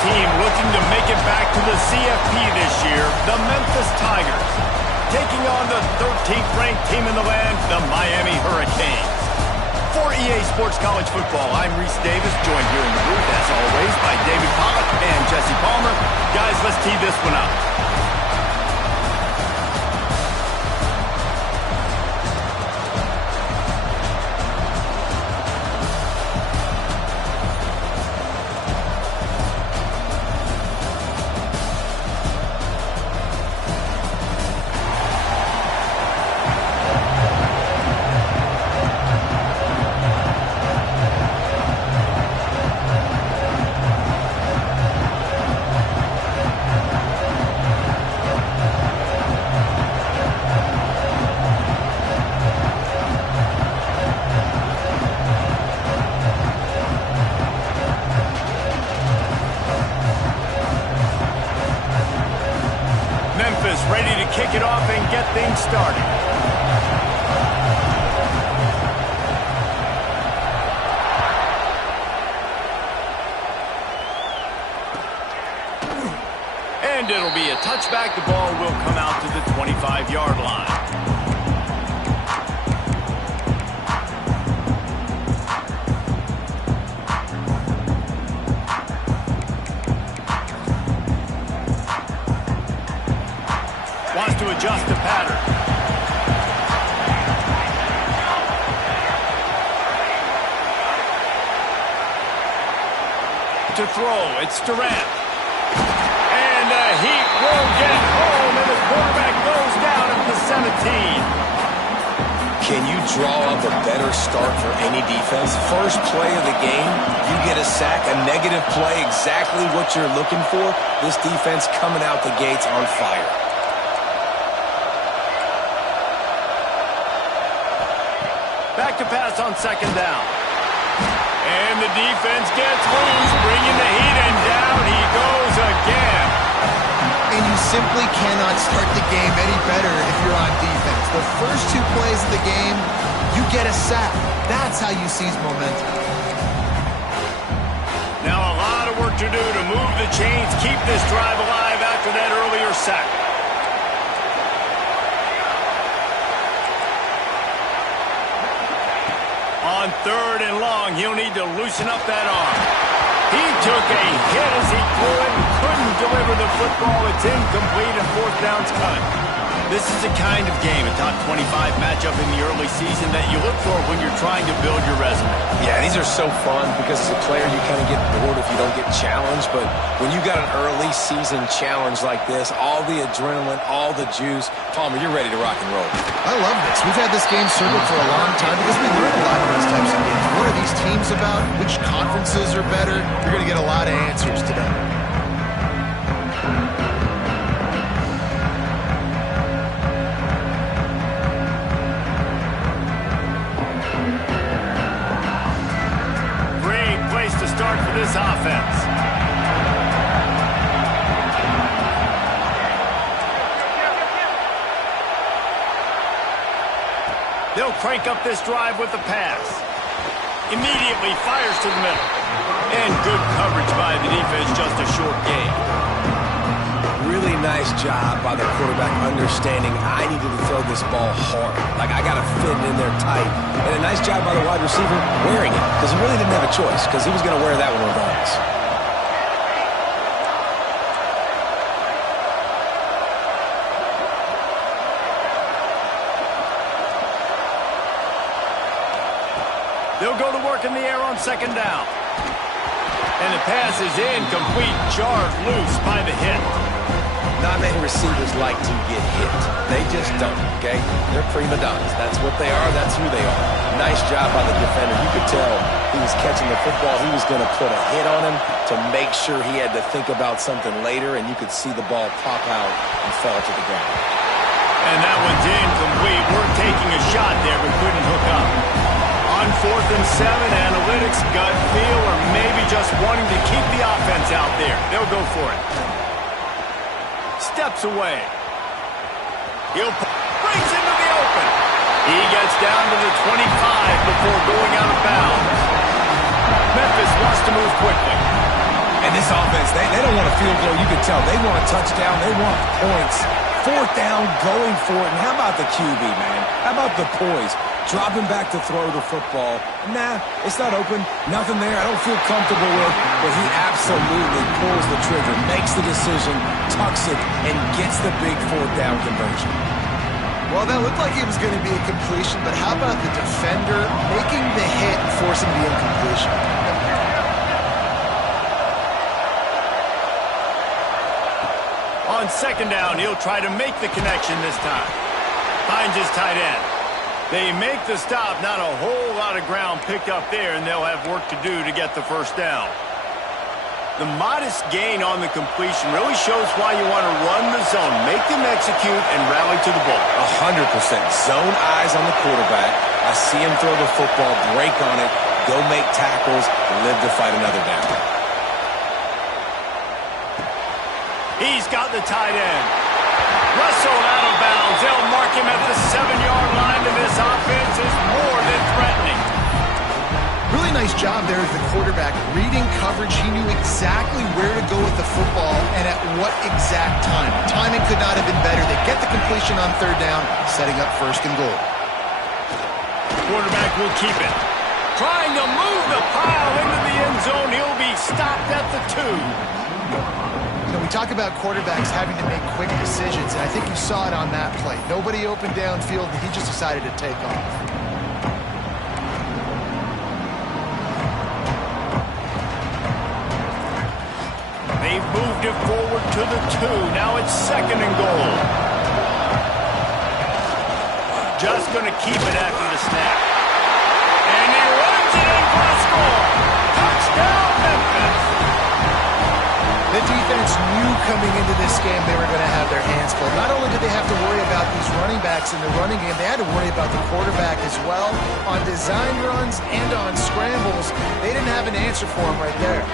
team looking to make it back to the CFP this year, the Memphis Tigers, taking on the 13th ranked team in the land, the Miami Hurricanes. For EA Sports College Football, I'm Reese Davis, joined here in the booth, as always, by David Pollock and Jesse Palmer. Guys, let's tee this one up. Memphis ready to kick it off and get things started. And it'll be a touchback. The ball will come out to the 25-yard line. Wants to adjust the pattern. To throw, it's Durant. And the Heat will get home, and the quarterback goes down at the 17. Can you draw up a better start for any defense? First play of the game, you get a sack, a negative play, exactly what you're looking for. This defense coming out the gates on fire. Back to pass on second down. And the defense gets loose, bringing the Heat, and down he goes again. And you simply cannot start the game any better if you're on defense. The first two plays of the game, you get a sack. That's how you seize momentum. Now a lot of work to do to move the chains, keep this drive alive after that earlier sack. On third and long, he'll need to loosen up that arm. He took a hit as he threw it and couldn't deliver the football. It's incomplete and fourth down's cut. This is the kind of game, a top 25 matchup in the early season, that you look for when you're trying to build your resume. Yeah, these are so fun because as a player you kind of get bored if you don't get challenged. But when you got an early season challenge like this, all the adrenaline, all the juice, Palmer, you're ready to rock and roll. I love this. We've had this game circled for a long time because we learn a lot in these types of games. What are these teams about? Which conferences are better? You're going to get a lot of answers today. To start for this offense. They'll crank up this drive with the pass. Immediately fires to the middle. And good coverage by the defense, just a short gain. Really nice job by the quarterback understanding I needed to throw this ball hard. Like, I got to fit it in there tight. And a nice job by the wide receiver wearing it, because he really didn't have a choice, because he was going to wear that one regardless. They'll go to work in the air on second down. And the pass is incomplete, jarred loose by the hit. Not many receivers like to get hit. They just don't, okay? They're prima donnas. That's what they are. That's who they are. Nice job by the defender. You could tell he was catching the football. He was going to put a hit on him to make sure he had to think about something later, and you could see the ball pop out and fall to the ground. And that one's incomplete. We're taking a shot there, but couldn't hook up. On 4th and 7, analytics, gut feel, or maybe just wanting to keep the offense out there. They'll go for it. Steps away. He'll brings into the open. He gets down to the 25 before going out of bounds. Memphis wants to move quickly. And And this offense, they don't want a field goal. You can tell. They want a touchdown. They want points. Fourth down, going for it. And how about the QB, man? How about the poise? Dropping back to throw the football. Nah, it's not open. Nothing there I don't feel comfortable with. But he absolutely pulls the trigger, makes the decision, tucks it, and gets the big fourth down conversion. Well, that looked like it was going to be a completion, but how about the defender making the hit and forcing the incompletion? On second down, he'll try to make the connection this time. Finds his tight end. They make the stop, not a whole lot of ground picked up there, and they'll have work to do to get the first down. The modest gain on the completion really shows why you want to run the zone, make them execute, and rally to the ball. 100%. Zone eyes on the quarterback. I see him throw the football, break on it, go make tackles, live to fight another down. He's got the tight end. Wrestled out of bounds. They'll mark him at the 7-yard line, and this offense is more than threatening. Really nice job there as the quarterback. Reading coverage, he knew exactly where to go with the football and at what exact time. Timing could not have been better. They get the completion on third down, setting up first and goal. Quarterback will keep it. Trying to move the pile into the end zone. He'll be stopped at the 2. You know, we talk about quarterbacks having to make quick decisions, and I think you saw it on that play. Nobody open downfield, and he just decided to take off. They've moved it forward to the 2. Now it's second and goal. Just going to keep it after the snap. And he runs it in for a score. Touchdown, Memphis. The defense knew coming into this game they were going to have their hands full. Not only did they have to worry about these running backs in the running game, they had to worry about the quarterback as well. On design runs and on scrambles, they didn't have an answer for him right there.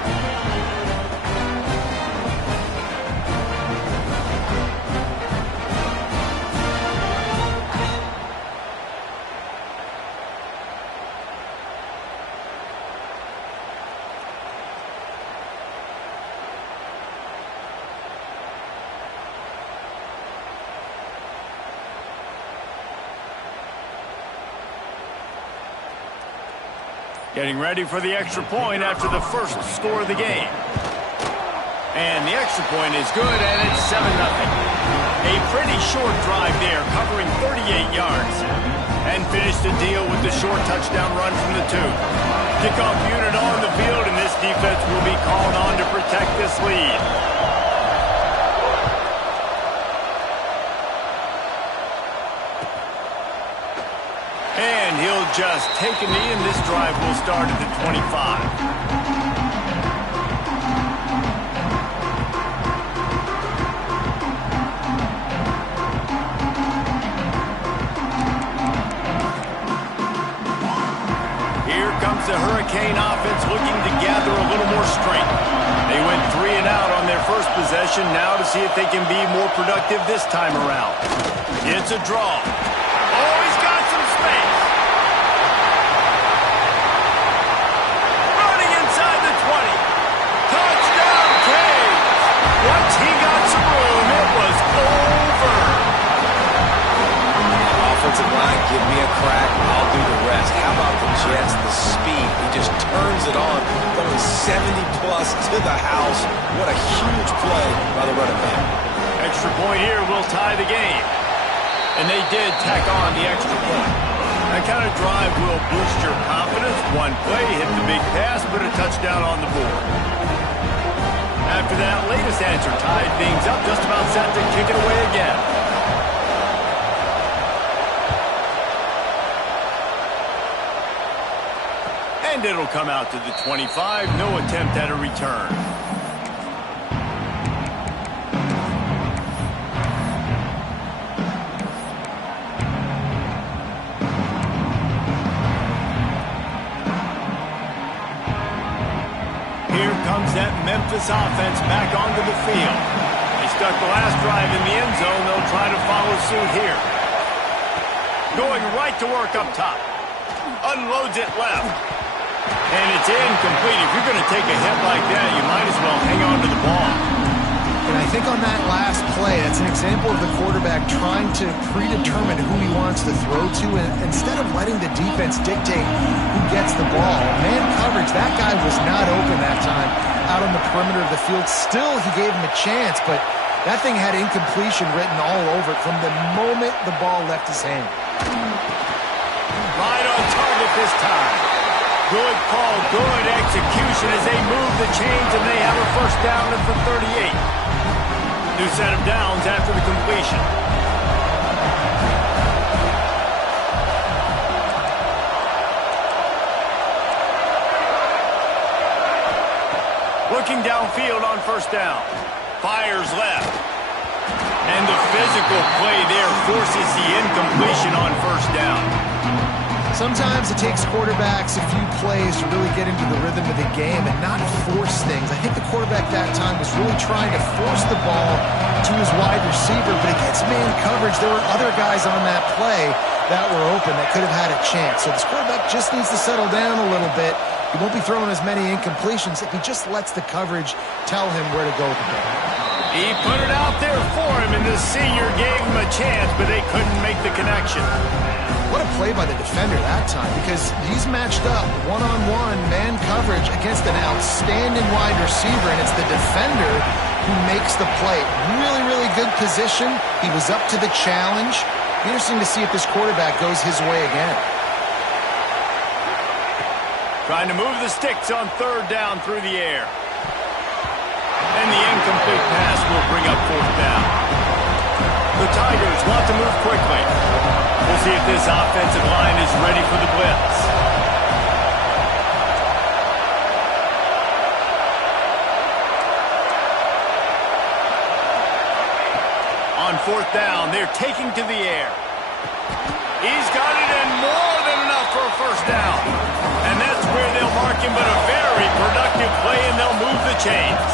Getting ready for the extra point after the first score of the game. And the extra point is good, and it's 7-0. A pretty short drive there, covering 38 yards. And finished the deal with the short touchdown run from the 2. Kickoff unit on the field, and this defense will be called on to protect this lead. And he'll just take a knee, and this drive will start at the 25. Here comes the Hurricane offense looking to gather a little more strength. They went 3 and out on their first possession, now to see if they can be more productive this time around. It's a draw. Oh, he's got some space. Running inside the 20. Touchdown, Canes. Once he got some room, it was over. Offensive line, give me a crack, I'll do the rest. How about the Jets, the speed? He just turns it on, going 70-plus to the house. What a huge play by the running back. Extra point here will tie the game. And they did tack on the extra point. That kind of drive will boost your confidence. One play, hit the big pass, put a touchdown on the board. After that latest answer tied things up, just about set to kick it away again. And it'll come out to the 25. No attempt at a return. Here comes that Memphis offense back onto the field. They stuck the last drive in the end zone. They'll try to follow suit here. Going right to work up top. Unloads it left. And it's incomplete. If you're going to take a hit like that, you might as well ball. And I think on that last play, that's an example of the quarterback trying to predetermine who he wants to throw to, and instead of letting the defense dictate who gets the ball. Man coverage, that guy was not open that time out on the perimeter of the field. Still, he gave him a chance, but that thing had incompletion written all over it from the moment the ball left his hand. Right on target this time. Good call, good execution as they move the chains, and they have a first down at the 38. New set of downs after the completion. Looking downfield on first down. Fires left. And the physical play there forces the incompletion on first down. Sometimes it takes quarterbacks a few plays to really get into the rhythm of the game and not force things. I think the quarterback that time was really trying to force the ball to his wide receiver, but against man coverage, there were other guys on that play that were open that could have had a chance. So this quarterback just needs to settle down a little bit. He won't be throwing as many incompletions if he just lets the coverage tell him where to go with the ball. He put it out there for him, and the senior gave him a chance, but they couldn't make the connection. What a play by the defender that time, because he's matched up one-on-one man coverage against an outstanding wide receiver, and it's the defender who makes the play. Really, really good position. He was up to the challenge. Interesting to see if this quarterback goes his way again. Trying to move the sticks on third down through the air. And the incomplete pass will bring up fourth down. The Tigers want to move quickly. We'll see if this offensive line is ready for the blitz. On fourth down, they're taking to the air. He's got it, and more than enough for a first down. And that's where they'll mark him, but a very productive play, and they'll move the chains.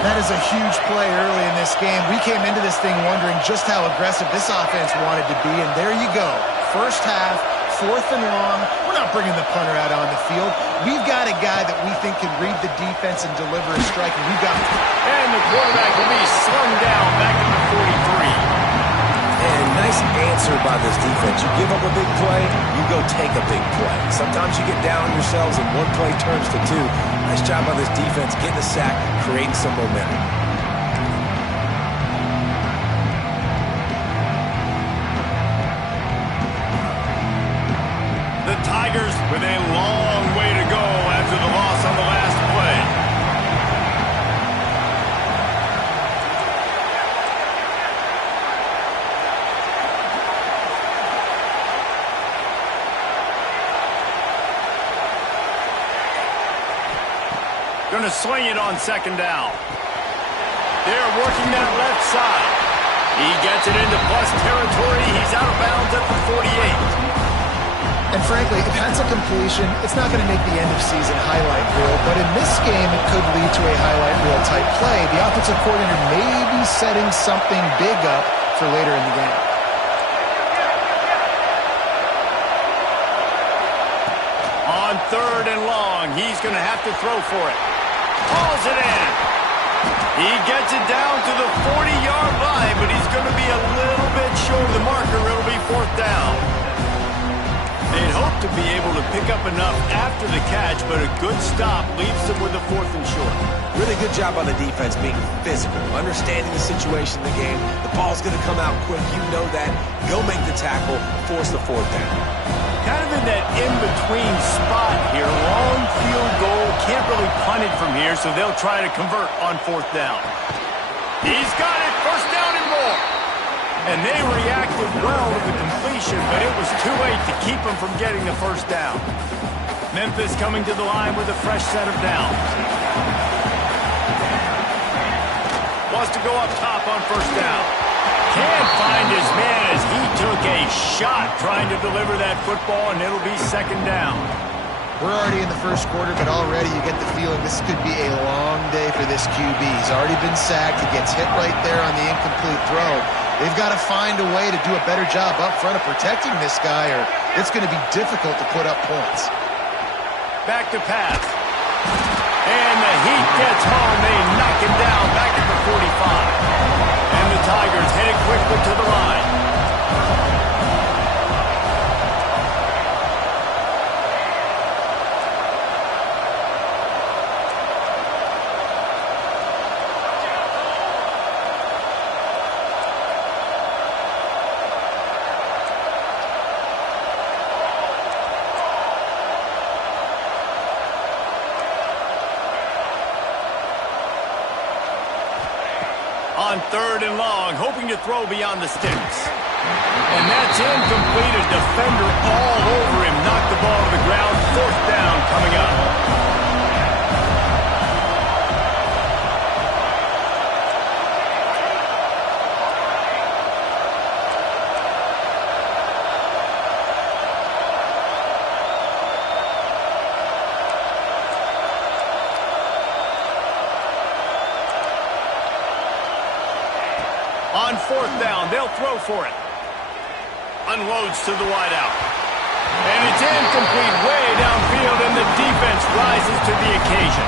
That is a huge play early in this game. We came into this thing wondering just how aggressive this offense wanted to be, and there you go. First half, fourth and long. We're not bringing the punter out on the field. We've got a guy that we think can read the defense and deliver a strike, and we got it. And the quarterback will be slung down back at the 43. And nice answer by this defense. You give up a big play, you go take a big play. Sometimes you get down on yourselves and one play turns to two. Nice job by this defense, getting a sack, creating some momentum. The Tigers with a long way to go after the loss on the last play. Going to swing it on second down. They're working that left side. He gets it into plus territory. He's out of bounds at the 48. And frankly, if that's a completion, it's not going to make the end of season highlight reel. But in this game, it could lead to a highlight reel type play. The offensive coordinator may be setting something big up for later in the game. On third and long, he's going to have to throw for it. Pulls it in. He gets it down to the 40-yard line, but he's going to be a little bit short of the marker. It'll be fourth down. They'd hope to be able to pick up enough after the catch, but a good stop leaves them with a fourth and short. Really good job by the defense being physical, understanding the situation in the game. The ball's going to come out quick. You know that. Go make the tackle, force the fourth down. Kind of in that in-between spot here. Long field goal. Can't really punt it from here, so they'll try to convert on fourth down. He's got it. First down and more. And they reacted well to the completion, but it was too late to keep them from getting the first down. Memphis coming to the line with a fresh set of downs. Wants to go up top on first down. Can't find his man as he took a shot trying to deliver that football, and it'll be second down. We're already in the first quarter, but already you get the feeling this could be a long day for this QB. He's already been sacked. He gets hit right there on the incomplete throw. They've got to find a way to do a better job up front of protecting this guy, or it's going to be difficult to put up points. Back to pass. And the heat gets home. They knock him it to the line. On 3rd and long, hoping to throw beyond the sticks. And that's incomplete. A defender all over him. Knocked the ball to the ground. 4th down coming up. On 4th down, they'll throw for it. Unloads to the wideout. And it's incomplete way downfield, and the defense rises to the occasion.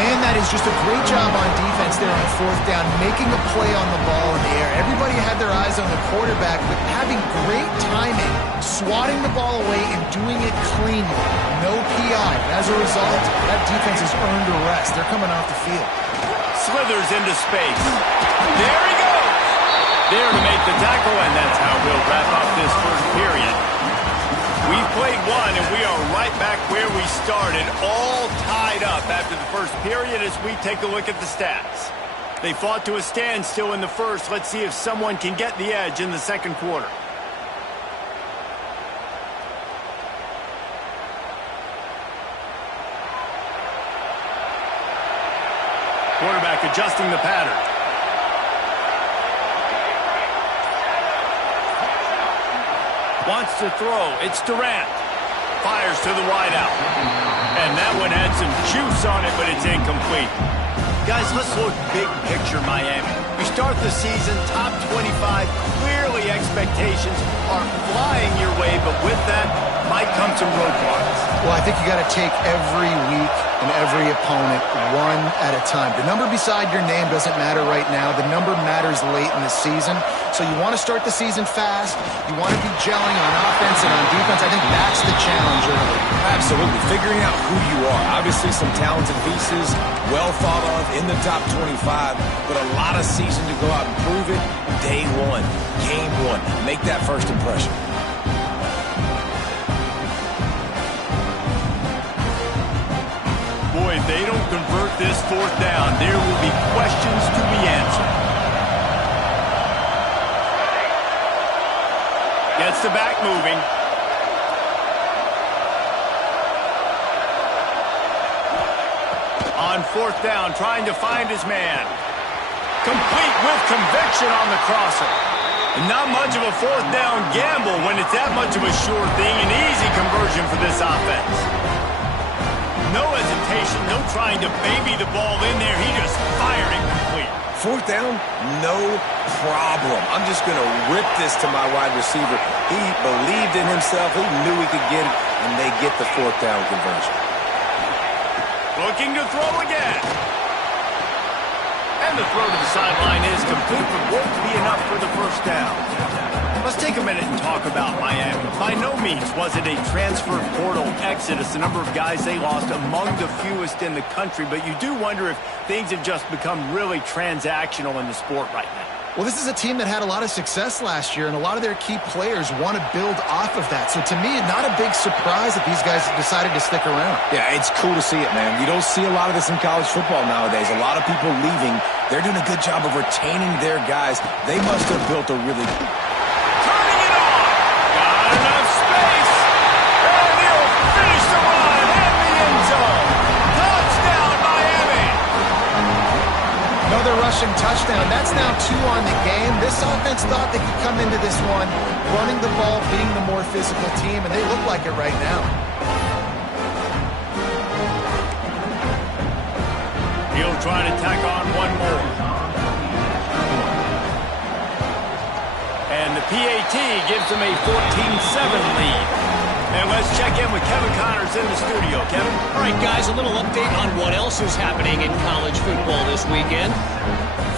Man, that is just a great job on defense there on 4th down, making a play on the ball in the air. Everybody had their eyes on the quarterback, but having great timing, swatting the ball away and doing it cleanly. No PI. As a result, that defense has earned a rest. They're coming off the field. Slithers into space. There he goes. There to make the tackle, and that's how we'll wrap up this first period. We've played one, and we are right back where we started, all tied up after the first period as we take a look at the stats. They fought to a standstill in the first. Let's see if someone can get the edge in the second quarter. Quarterback adjusting the pattern. Wants to throw. It's Durant. Fires to the wideout. And that one had some juice on it, but it's incomplete. Guys, let's look big picture Miami. We start the season top 25. Clearly expectations are flying your way, but with that might come some roadblocks. Well, I think you got to take every week and every opponent one at a time. The number beside your name doesn't matter right now. The number matters late in the season. So you want to start the season fast. You want to be gelling on offense and on defense. I think that's the challenge early. Absolutely. Figuring out who you are. Obviously some talented pieces, well thought of in the top 25, but a lot of season to go out and prove it. Day one, game one. Make that first impression. Boy, if they don't convert this 4th down, there will be questions to be answered. Gets the back moving. On 4th down, trying to find his man. Complete with conviction on the crosser. And not much of a 4th down gamble when it's that much of a sure thing. An easy conversion for this offense. No hesitation, no trying to baby the ball in there. He just fired it complete. 4th down, no problem. I'm just going to rip this to my wide receiver. He believed in himself. He knew he could get it, and they get the 4th down conversion. Looking to throw again. And the throw to the sideline is complete, but won't be enough for the first down. Let's take a minute and talk about Miami. By no means was it a transfer portal exodus. The number of guys they lost among the fewest in the country, but you do wonder if things have just become really transactional in the sport right now. Well, this is a team that had a lot of success last year, and a lot of their key players want to build off of that. So to me, not a big surprise that these guys decided to stick around. Yeah, it's cool to see it, man. You don't see a lot of this in college football nowadays. A lot of people leaving. They're doing a good job of retaining their guys. They must have built a really... Turning it on! Got enough space! And he'll finish the run in the end zone! Touchdown, Miami! Another rushing touchdown. That's now 2 on the game. This offense thought they could come into this one running the ball, being the more physical team, and they look like it right now. He'll try to tack on one more. And the PAT gives them a 14-7 lead. And let's check in with Kevin Connors in the studio. Kevin? All right, guys, a little update on what else is happening in college football this weekend.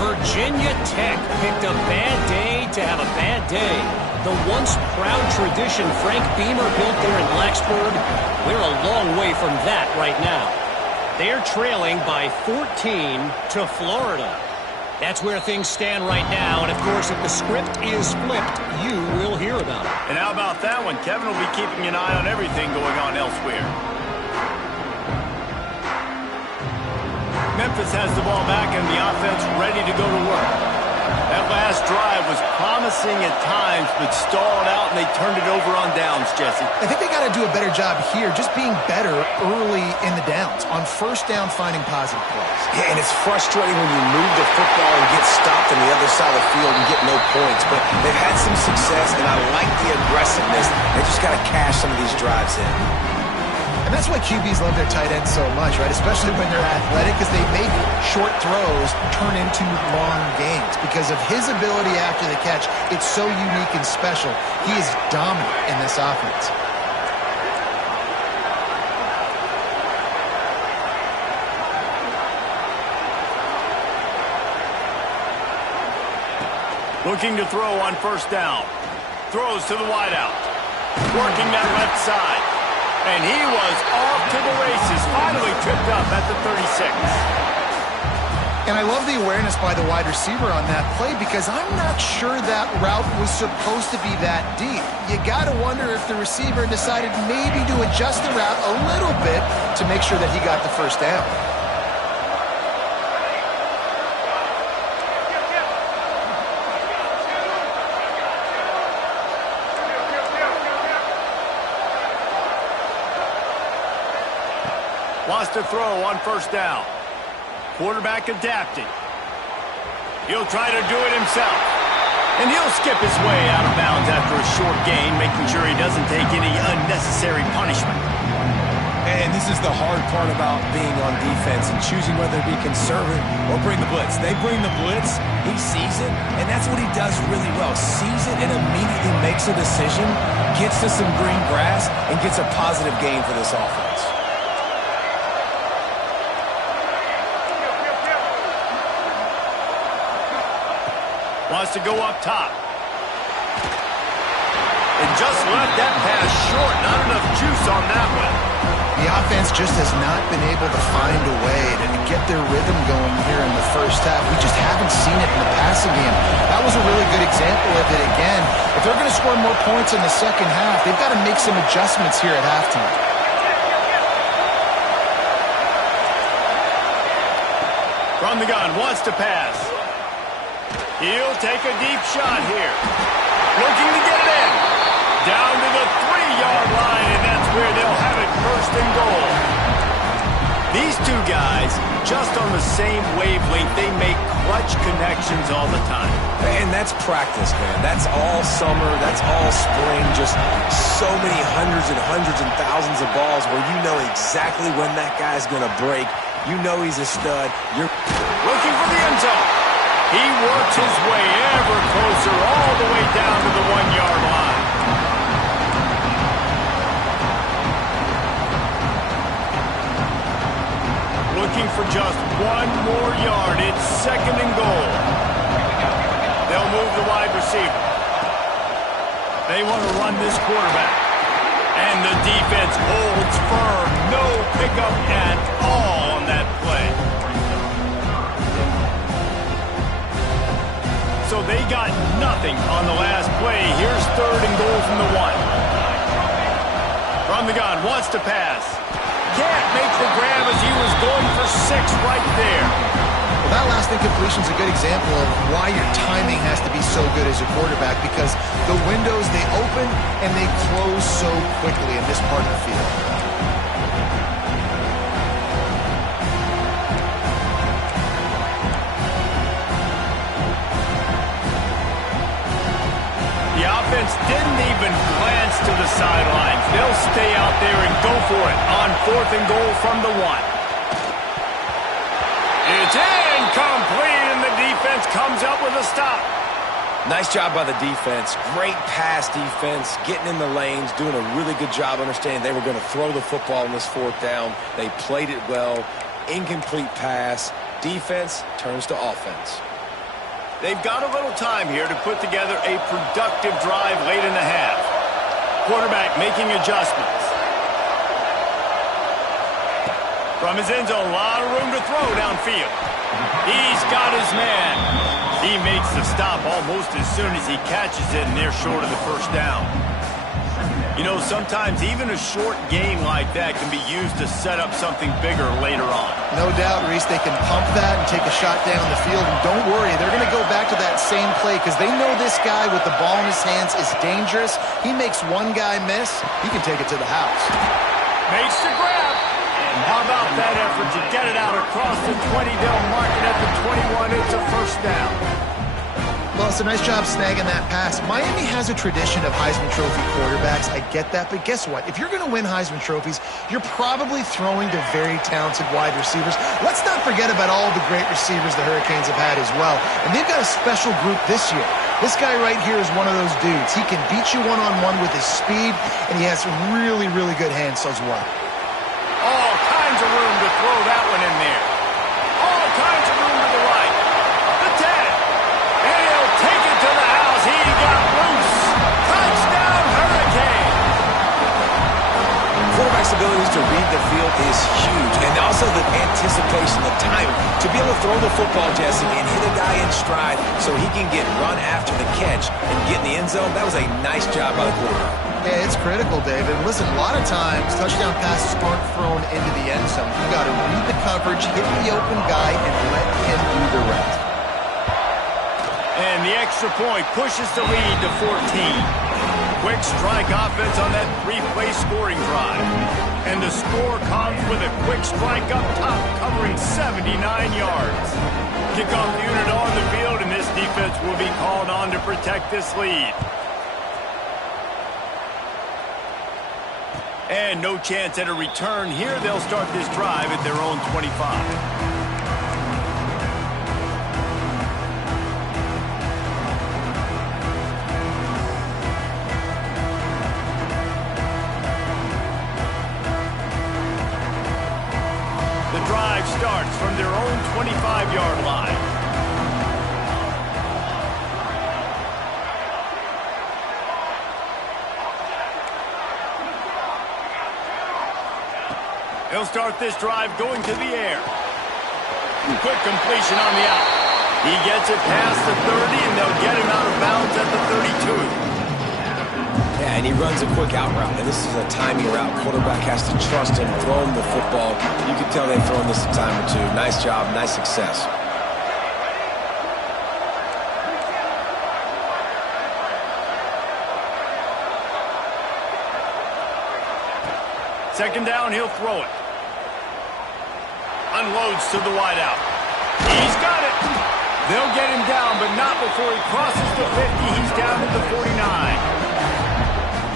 Virginia Tech picked a bad day to have a bad day. The once proud tradition Frank Beamer built there in Blacksburg, we're a long way from that right now. They're trailing by 14 to Florida. That's where things stand right now, and of course, if the script is flipped, you will hear about it. And how about that one? Kevin will be keeping an eye on everything going on elsewhere. Memphis has the ball back and the offense ready to go to work. That last drive was promising at times, but stalled out, and they turned it over on downs, Jesse. I think they got to do a better job here, just being better early in the downs. On first down, finding positive plays. Yeah, and it's frustrating when you move the football and get stopped on the other side of the field and get no points. But they've had some success, and I like the aggressiveness. They just got to cash some of these drives in. And that's why QBs love their tight ends so much, right? Especially when they're athletic, because they make short throws turn into long gains. Because of his ability after the catch, it's so unique and special. He is dominant in this offense. Looking to throw on first down. Throws to the wideout. Working that left side. And he was off to the races. Finally tripped up at the 36. And I love the awareness by the wide receiver on that play, because I'm not sure that route was supposed to be that deep. You got to wonder if the receiver decided maybe to adjust the route a little bit to make sure that he got the first down. Wants to throw on first down. Quarterback adapting. He'll try to do it himself. And he'll skip his way out of bounds after a short gain, making sure he doesn't take any unnecessary punishment. And this is the hard part about being on defense and choosing whether to be conservative or bring the blitz. They bring the blitz, he sees it, and that's what he does really well. Sees it and immediately makes a decision, gets to some green grass, and gets a positive gain for this offense. Wants to go up top. And just left that pass short. Not enough juice on that one. The offense just has not been able to find a way to get their rhythm going here in the first half. We just haven't seen it in the passing game. That was a really good example of it again. If they're going to score more points in the second half, they've got to make some adjustments here at halftime. From the gun, wants to pass. He'll take a deep shot here. Looking to get it in. Down to the 3-yard line, and that's where they'll have it first and goal. These two guys, just on the same wavelength, they make clutch connections all the time. And that's practice, man. That's all summer. That's all spring. Just so many hundreds and thousands of balls where you know exactly when that guy's going to break. You know he's a stud. You're looking for the end zone. He works his way ever closer all the way down to the 1-yard line. Looking for just one more yard. It's second and goal. They'll move the wide receiver. They want to run this quarterback. And the defense holds firm. No pickup at all on that play. So they got nothing on the last play. Here's third and goal from the 1. From the gun, wants to pass. Can't make the grab as he was going for 6 right there. Well, that last incompletion is a good example of why your timing has to be so good as a quarterback, because the windows, they open and they close so quickly in this part of the field. Didn't even glance to the sidelines. They'll stay out there and go for it on fourth and goal from the 1. It's incomplete, and the defense comes up with a stop. Nice job by the defense. Great pass defense, getting in the lanes, doing a really good job understanding they were going to throw the football on this fourth down. They played it well. Incomplete pass. Defense turns to offense. They've got a little time here to put together a productive drive late in the half. Quarterback making adjustments. From his end zone, a lot of room to throw downfield. He's got his man. He makes the stop almost as soon as he catches it, and they're short of the first down. You know, sometimes even a short game like that can be used to set up something bigger later on. No doubt, Reese, they can pump that and take a shot down the field. And don't worry, they're going to go back to that same play because they know this guy with the ball in his hands is dangerous. He makes one guy miss, he can take it to the house. Makes the grab. And how about that effort to get it out across the 20? They'll mark it at the 21. It's a first down. Well, it's a nice job snagging that pass. Miami has a tradition of Heisman Trophy quarterbacks. I get that, but guess what? If you're going to win Heisman Trophies, you're probably throwing to very talented wide receivers. Let's not forget about all the great receivers the Hurricanes have had as well. And they've got a special group this year. This guy right here is one of those dudes. He can beat you one-on-one with his speed, and he has really, really good hands as well. All kinds of room to throw that one in there. All kinds of room to the right. The 10. And he'll take it to the house. He got loose. Touchdown, Hurricane. Quarterback's abilities to read the field is huge. And also the anticipation, the time to be able to throw the football, Jesse, and hit a guy in stride so he can get run after the catch and get in the end zone. That was a nice job by the quarterback. Yeah, it's critical, David. Listen, a lot of times touchdown passes aren't thrown into the end zone. You got to read the coverage, hit the open guy, and let him do the rest. And the extra point pushes the lead to 14. Quick strike offense on that three-play scoring drive. And the score comes with a quick strike up top covering 79 yards. Kickoff unit on the field, and this defense will be called on to protect this lead. And no chance at a return here. They'll start this drive at their own 25. The drive starts from their own 25-yard line. He'll start this drive going to the air. Quick completion on the out. He gets it past the 30, and they'll get him out of bounds at the 32. Yeah, and he runs a quick out route. And this is a timing route. Quarterback has to trust him, throw him the football. You can tell they've thrown this a time or two. Nice job, nice success. Second down, he'll throw it. Unloads to the wideout. He's got it. They'll get him down, but not before he crosses the 50. He's down to the 49.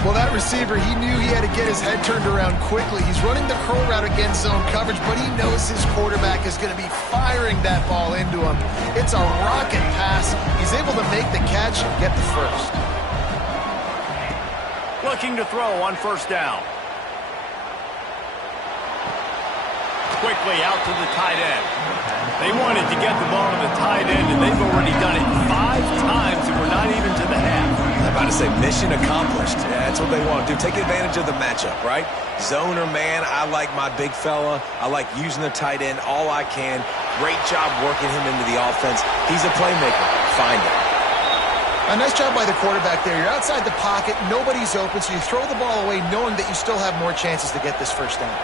Well, that receiver, he knew he had to get his head turned around quickly. He's running the curl route against zone coverage, but he knows his quarterback is going to be firing that ball into him. It's a rocket pass. He's able to make the catch and get the first. Looking to throw on first down. Quickly out to the tight end. They wanted to get the ball to the tight end, and they've already done it 5 times, and we're not even to the half. I'm about to say mission accomplished. Yeah, that's what they want to do. Take advantage of the matchup, right? Zone or man, I like my big fella. I like using the tight end all I can. Great job working him into the offense. He's a playmaker. Find him. A nice job by the quarterback there. You're outside the pocket. Nobody's open, so you throw the ball away knowing that you still have more chances to get this first down.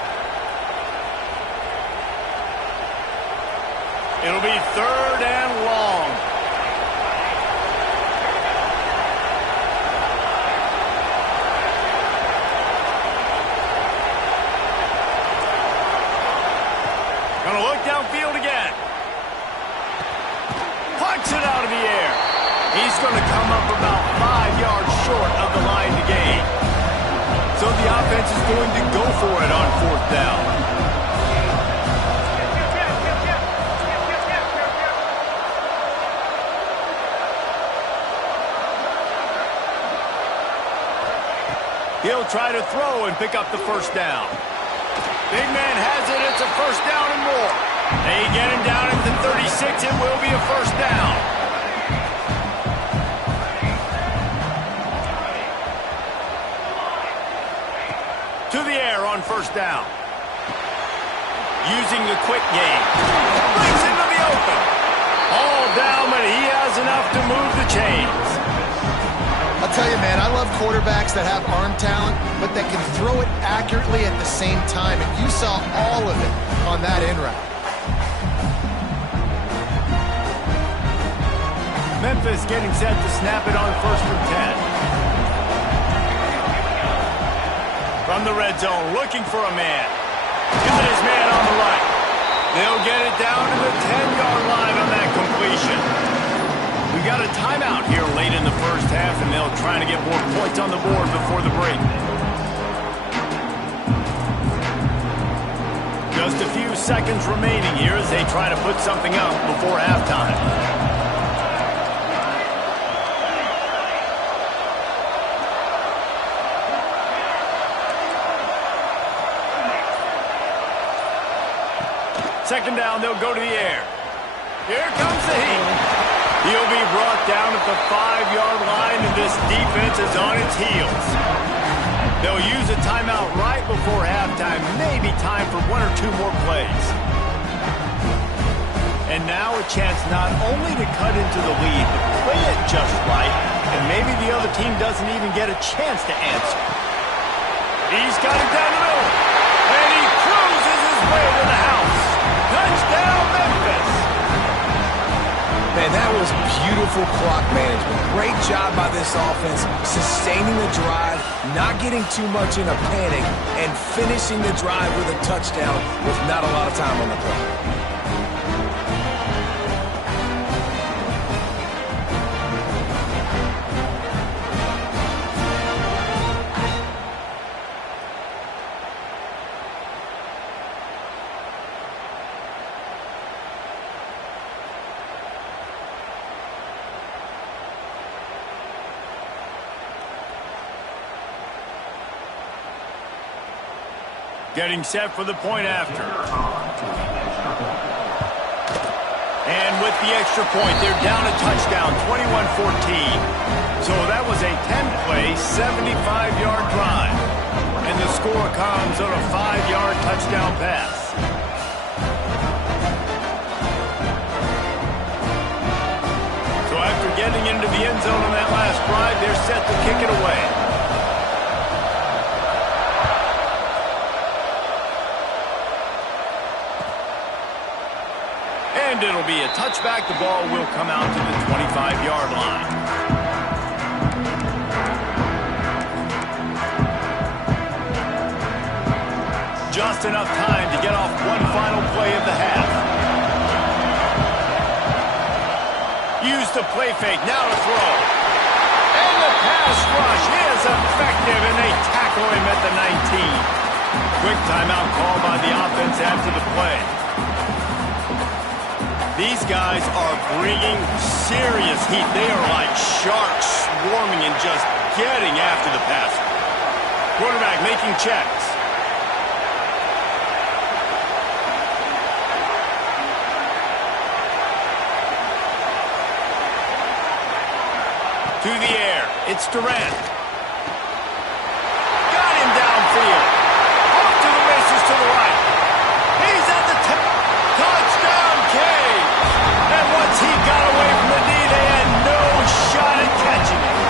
It'll be third and long. Gonna look downfield again. Punts it out of the air. He's gonna come up about 5 yards short of the line to gain. So the offense is going to go for it on fourth down. He'll try to throw and pick up the first down. Big man has it. It's a first down and more. They get him down at the 36. It will be a first down. To the air on first down. Using the quick game. Brings into the open. All down, but he has enough to move the chains. I'll tell you, man, I love quarterbacks that have arm talent, but that can throw it accurately at the same time, and you saw all of it on that in route. Memphis getting set to snap it on 1st and 10. From the red zone, looking for a man. Got his man on the right. They'll get it down to the 10-yard line on that completion. We got a timeout here late in the first half, and they'll try to get more points on the board before the break. Just a few seconds remaining here as they try to put something up before halftime. Second down, they'll go to the air. Here comes the heat. He'll be brought down at the 5-yard line, and this defense is on its heels. They'll use a timeout right before halftime. Maybe time for 1 or 2 more plays. And now a chance not only to cut into the lead, but play it just right, and maybe the other team doesn't even get a chance to answer. He's got it down the middle, and he cruises his way to the house. Touchdown, Memphis! Man, that was beautiful clock management. Great job by this offense, sustaining the drive, not getting too much in a panic, and finishing the drive with a touchdown with not a lot of time on the clock. Getting set for the point after. And with the extra point, they're down a touchdown, 21-14. So that was a 10-play, 75-yard drive. And the score comes on a 5-yard touchdown pass. So after getting into the end zone on that last drive, they're set to kick it away. And it'll be a touchback. The ball will come out to the 25-yard line. Just enough time to get off one final play of the half. Use the play fake. Now to throw. And the pass rush is effective, and they tackle him at the 19. Quick timeout call by the offense after the play. These guys are bringing serious heat. They are like sharks swarming and just getting after the passer. Quarterback making checks. To the air. It's Durant. Got him downfield. Off to the races to the right. He's at the touchdown cage. And once he got away from the knee, they had no shot at catching him.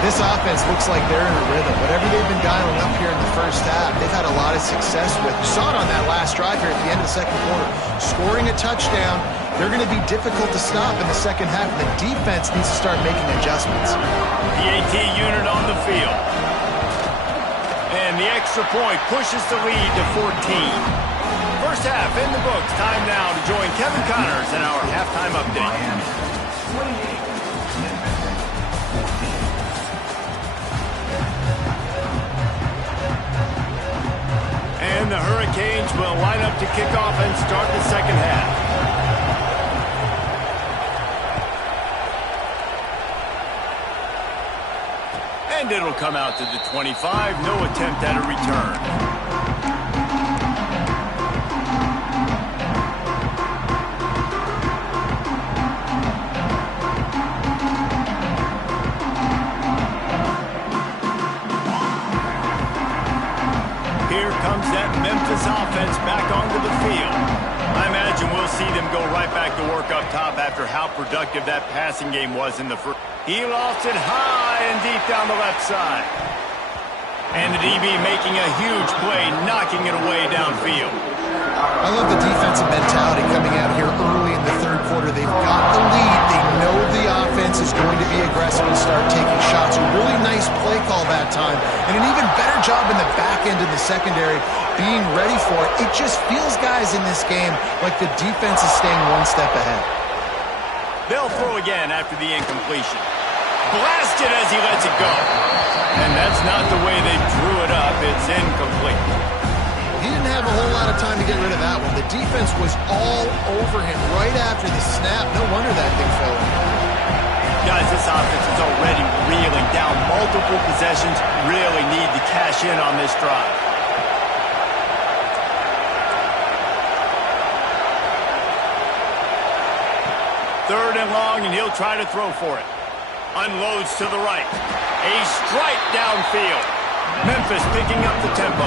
This offense looks like they're in a rhythm. Whatever they've been dialing up here in the first half, they've had a lot of success with. You saw it on that last drive here at the end of the second quarter. Scoring a touchdown, they're going to be difficult to stop in the second half. The defense needs to start making adjustments. The AT unit on the field. And the extra point pushes the lead to 14. First half in the books. Time now to join Kevin Connors in our halftime update. And the Hurricanes will line up to kick off and start the second half. And And it'll come out to the 25. No attempt at a return. Here comes that Memphis offense back onto the field. I imagine we'll see them go right back to work up top after how productive that passing game was in the first. He lofts it high and deep down the left side. And the DB making a huge play, knocking it away downfield. I love the defensive mentality coming out here early in the third quarter. They've got the lead. They know the offense is going to be aggressive and start taking shots. A really nice play call that time. And an even better job in the back end in the secondary being ready for it. It just feels, guys, in this game like the defense is staying one step ahead. They'll throw again after the incompletion. Blasted as he lets it go. And that's not the way they drew it up. It's incomplete. He didn't have a whole lot of time to get rid of that one. The defense was all over him right after the snap. No wonder that thing fell in. Guys, this offense is already reeling down multiple possessions. Really need to cash in on this drive. Third and long, and he'll try to throw for it. Unloads to the right. A strike downfield. Memphis picking up the tempo.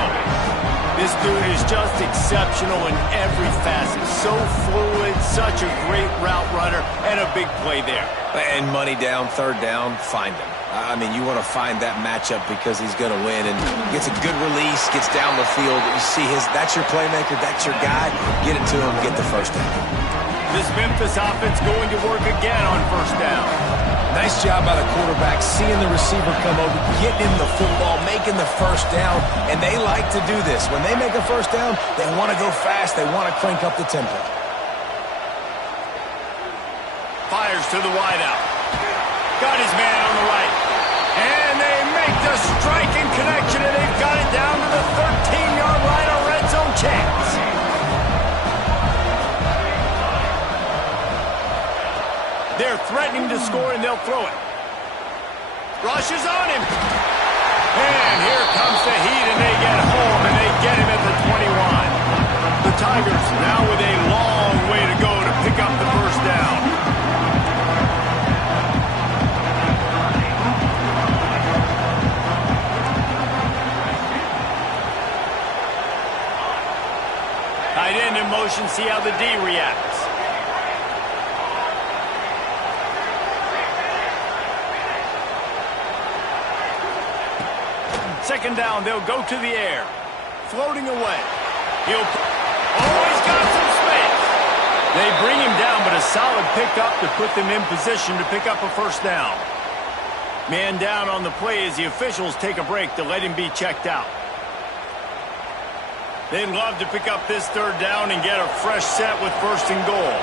This dude is just exceptional in every facet. So fluid, such a great route runner, and a big play there. And money down, third down, find him. I mean, you want to find that matchup because he's going to win. And gets a good release, gets down the field. You see that's your playmaker, that's your guy. Get it to him, get the first down. This Memphis offense going to work again on first down. Nice job by the quarterback, seeing the receiver come over, getting him the football, making the first down, and they like to do this. When they make a first down, they want to go fast, they want to crank up the tempo. Fires to the wideout. Got his man on the right. And they make the striking connection, and they've got it down to the 13-yard line, a red zone chance. They're threatening to score, and they'll throw it. Rushes on him. And here comes the heat, and they get home, and they get him at the 21. The Tigers now with a long way to go to pick up the first down. Tight end in motion, see how the D reacts. Second down, they'll go to the air. Floating away. He's got some space. They bring him down, but a solid pickup to put them in position to pick up a first down. Man down on the play as the officials take a break to let him be checked out. They'd love to pick up this third down and get a fresh set with first and goal.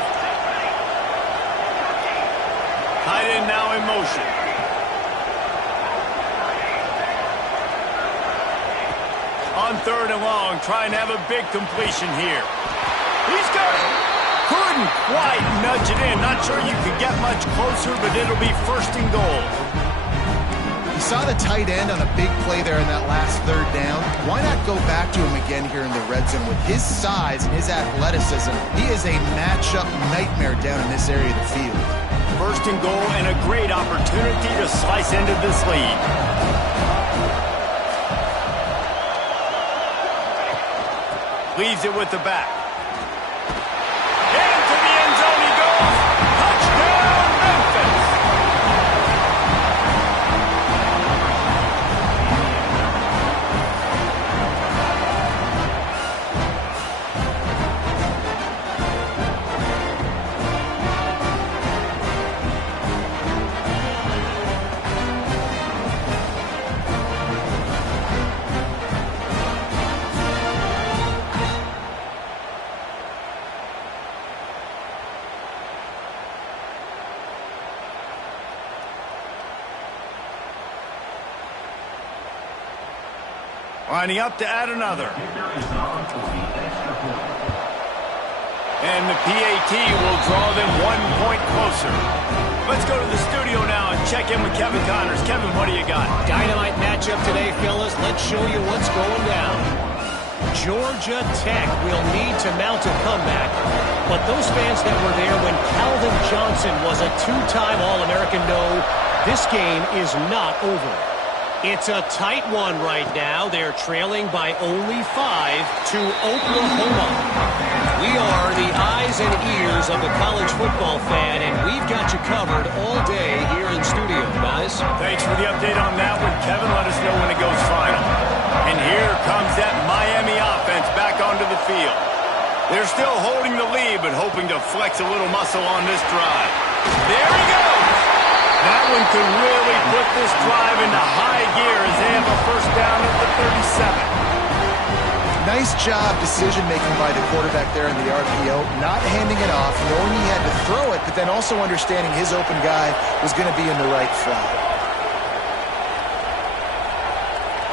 Tight end now in motion. On third and long, trying to have a big completion here. He's got it. Couldn't quite nudge it in. Not sure you could get much closer, but it'll be first and goal. You saw the tight end on a big play there in that last third down. Why not go back to him again here in the red zone? With his size and his athleticism, he is a matchup nightmare down in this area of the field. First and goal, and a great opportunity to slice into this lead. Leaves it with the back. Into the end zone he goes. Touchdown, Memphis. Lining up to add another. And the PAT will draw them 1 point closer. Let's go to the studio now and check in with Kevin Connors. Kevin, what do you got? Dynamite matchup today, fellas. Let's show you what's going down. Georgia Tech will need to mount a comeback, but those fans that were there when Calvin Johnson was a two-time All-American know this game is not over. It's a tight one right now. They're trailing by only 5 to Oklahoma. We are the eyes and ears of the college football fan, and we've got you covered all day here in studio, guys. Thanks for the update on that one, Kevin. Let us know when it goes final. And here comes that Miami offense back onto the field. They're still holding the lead, but hoping to flex a little muscle on this drive. There he goes! That one could really put this drive into high gear as they have a first down at the 37. Nice job decision-making by the quarterback there in the RPO, not handing it off, knowing he had to throw it, but then also understanding his open guy was going to be in the right flat.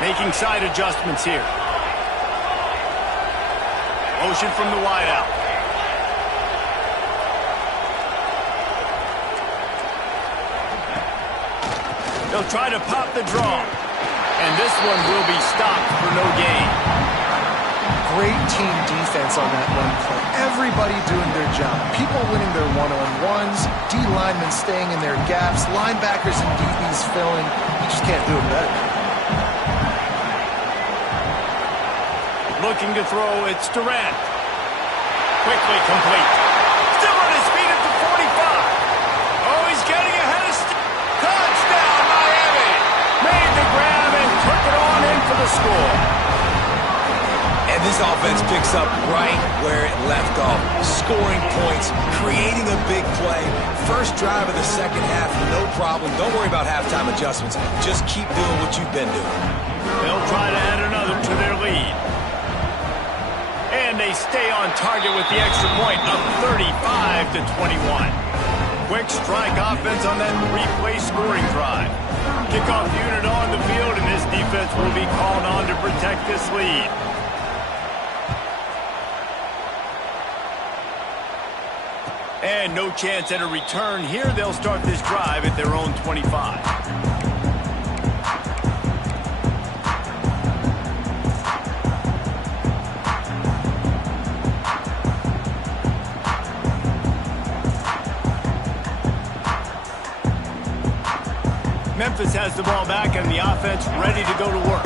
Making side adjustments here. Motion from the wideout. They'll try to pop the draw. And this one will be stopped for no gain. Great team defense on that one play. Everybody doing their job. People winning their one-on-ones, D linemen staying in their gaps, linebackers and DBs filling. You just can't do it better. Looking to throw, it's Durant. Quickly complete. Still on his feet at the 45. Oh, he's getting ahead of touchdown, Miami. Made the grab and took it on in for the score. And this offense picks up right where it left off. Scoring points, creating a big play. First drive of the second half, no problem. Don't worry about halftime adjustments. Just keep doing what you've been doing. They'll try to add another to their lead. And they stay on target with the extra point of 35 to 21. Quick strike offense on that three-play scoring drive. Kickoff unit on the field, and this defense will be called on to protect this lead. And no chance at a return here. They'll start this drive at their own 25. Memphis has the ball back and the offense ready to go to work.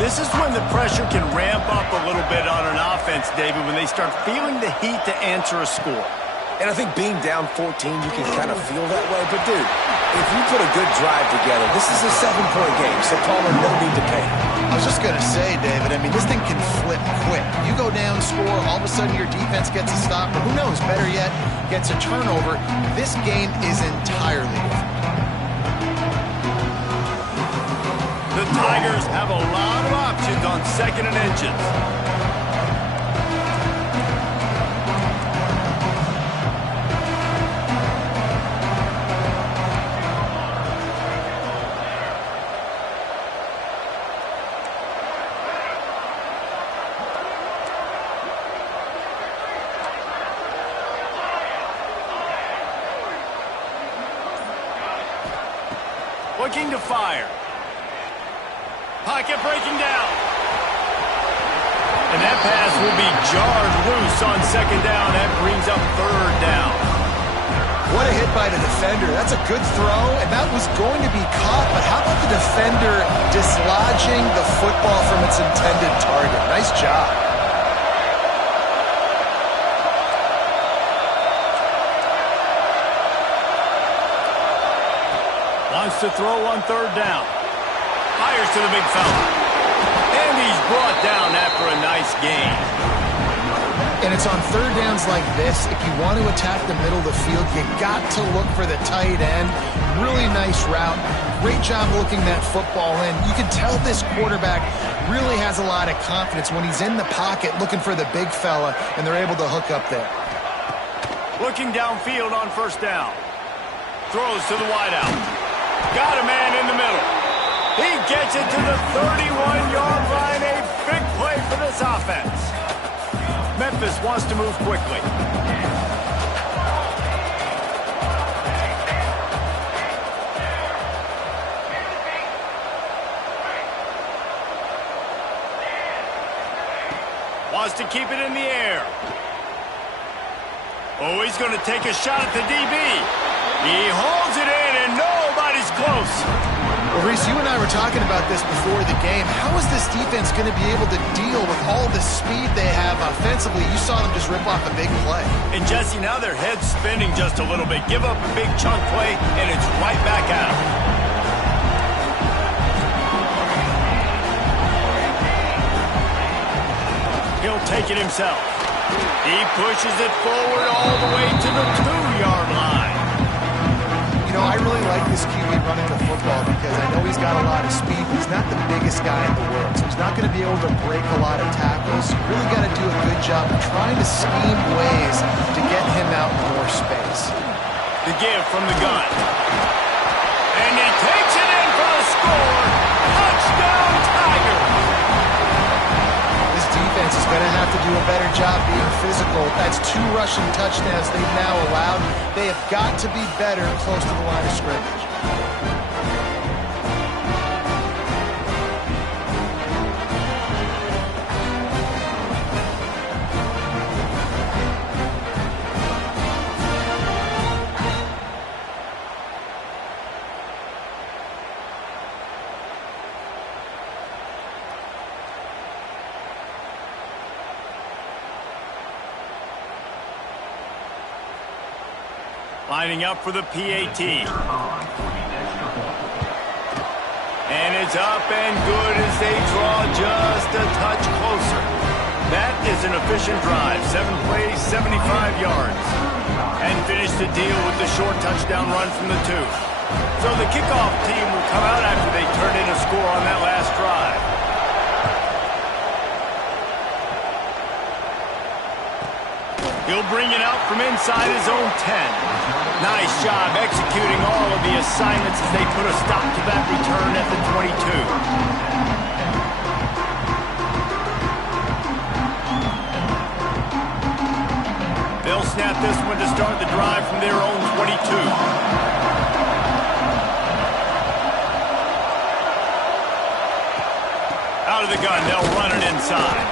This is when the pressure can ramp up a little bit on an offense, David, when they start feeling the heat to answer a score. And I think being down 14, you can kind of feel that way. But, dude, if you put a good drive together, this is a 7-point game, so Palmer, no need to panic. I was just going to say, David, I mean, this thing can flip quick. You go down, score, all of a sudden your defense gets a stop, or who knows, better yet, gets a turnover. This game is entirely different. The Tigers have a lot of options on second and inches. Looking to fire. Pocket breaking down. And that pass will be jarred loose on second down. That brings up third down. What a hit by the defender. That's a good throw, and that was going to be caught. But how about the defender dislodging the football from its intended target? Nice job. Wants to throw on third down. Fires to the big fella. And he's brought down after a nice gain. And it's on third downs like this. If you want to attack the middle of the field, you got to look for the tight end. Really nice route. Great job looking that football in. You can tell this quarterback really has a lot of confidence when he's in the pocket looking for the big fella, and they're able to hook up there. Looking downfield on first down. Throws to the wideout. Got a man in the middle. He gets it to the 31-yard line. A big play for this offense. Memphis wants to move quickly. keep it in the air. Oh, he's going to take a shot at the DB. He holds it in, and nobody's close. Well, Reese, you and I were talking about this before the game. How is this defense going to be able to deal with all the speed they have offensively? You saw them just rip off a big play. And, Jesse, now their head's spinning just a little bit. Give up a big chunk play, and it's right back at them. He'll take it himself. He pushes it forward all the way to the 2-yard line. You know, I really like this QB running the football because I know he's got a lot of speed. He's not the biggest guy in the world, so he's not going to be able to break a lot of tackles. You really got to do a good job of trying to scheme ways to get him out in more space. The give from the gun. And he takes it in for the score. Touchdown, Tigers! Defense is going to have to do a better job being physical. That's 2 rushing touchdowns they've now allowed. They have got to be better close to the line of scrimmage. Lining up for the PAT. And it's up and good as they draw just a touch closer. That is an efficient drive. 7 plays, 75 yards. And finish the deal with the short touchdown run from the 2. So the kickoff team will come out after they turn in a score on that last drive. He'll bring it out from inside his own 10. Nice job executing all of the assignments as they put a stop to that return at the 22. They'll snap this one to start the drive from their own 22. Out of the gun, they'll run it inside.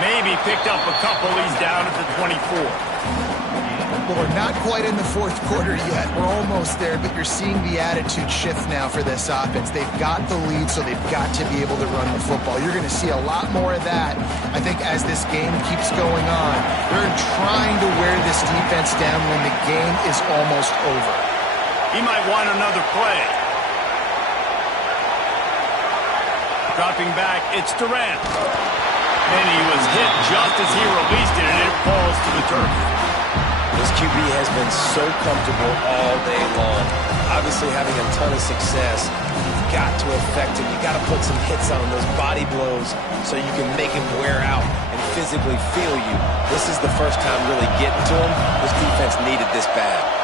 Maybe picked up a couple. He's down at the 24. Well, we're not quite in the 4th quarter yet. We're almost there, but you're seeing the attitude shift now for this offense. They've got the lead, so they've got to be able to run the football. You're going to see a lot more of that, I think, as this game keeps going on. They're trying to wear this defense down when the game is almost over. He might want another play. Dropping back, it's Durant. And he was hit just as he released it, and it falls to the turf. This QB has been so comfortable all day long. Obviously having a ton of success. You've got to affect him. You've got to put some hits on him, those body blows, so you can make him wear out and physically feel you. This is the first time really getting to him. This defense needed this bad.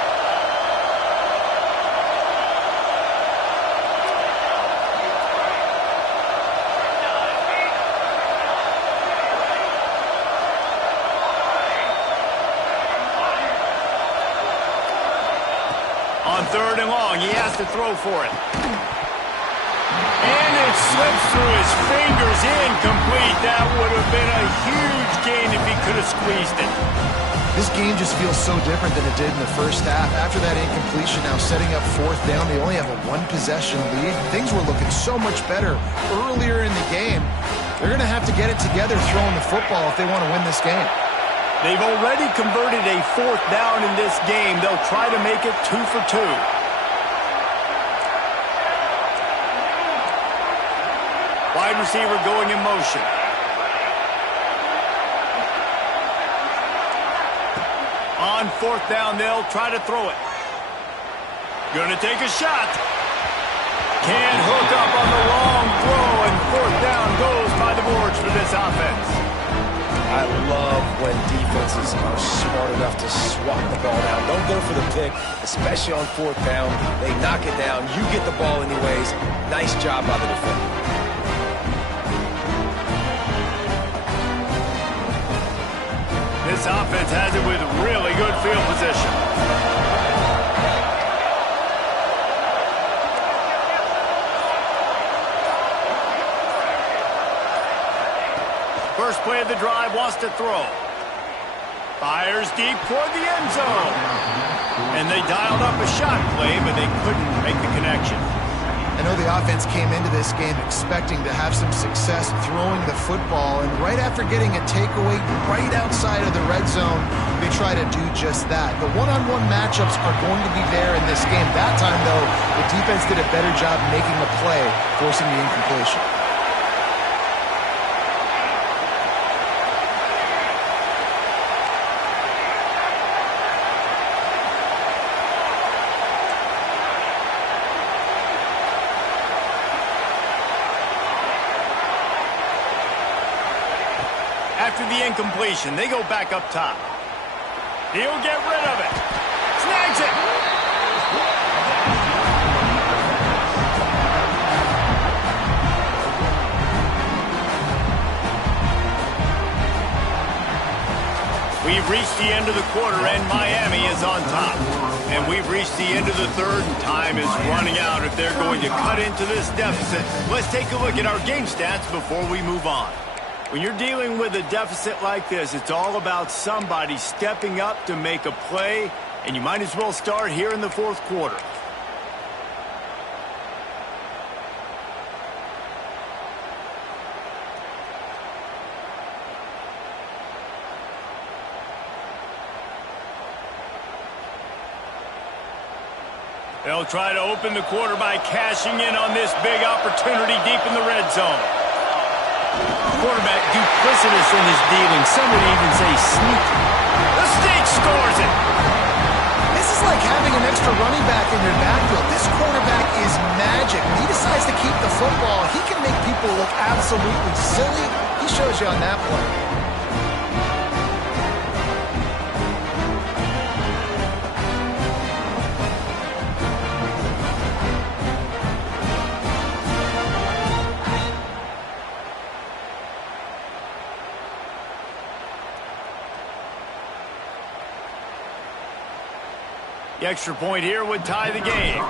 On 3rd and long, he has to throw for it. And it slips through his fingers, incomplete. That would have been a huge gain if he could have squeezed it. This game just feels so different than it did in the first half. After that incompletion, now setting up 4th down, they only have a 1-possession lead. Things were looking so much better earlier in the game. They're going to have to get it together throwing the football if they want to win this game. They've already converted a 4th down in this game. They'll try to make it 2 for 2. Wide receiver going in motion. On 4th down, they'll try to throw it. Gonna take a shot. Can't hook up on the long throw, and 4th down goes by the boards for this offense. I love when defenses are smart enough to swat the ball down. Don't go for the pick, especially on 4th down. They knock it down. You get the ball anyways. Nice job by the defender. This offense has it with really good field position. First play of the drive, toss to throw. Fires deep toward the end zone. And they dialed up a shot play, but they couldn't make the connection. I know the offense came into this game expecting to have some success throwing the football, and right after getting a takeaway right outside of the red zone, they try to do just that. The one-on-one matchups are going to be there in this game. That time, though, the defense did a better job making a play, forcing the incompletion. After the incompletion, they go back up top. He'll get rid of it. Snags it. We've reached the end of the quarter, and Miami is on top. And we've reached the end of the third, and time is running out if they're going to cut into this deficit. Let's take a look at our game stats before we move on. When you're dealing with a deficit like this, it's all about somebody stepping up to make a play, and you might as well start here in the fourth quarter. They'll try to open the quarter by cashing in on this big opportunity deep in the red zone. Quarterback duplicitous in his dealing. Some would even say sneaky. The State scores it. This is like having an extra running back in your backfield. This quarterback is magic. When he decides to keep the football, he can make people look absolutely silly. He shows you on that play. The extra point here would tie the game.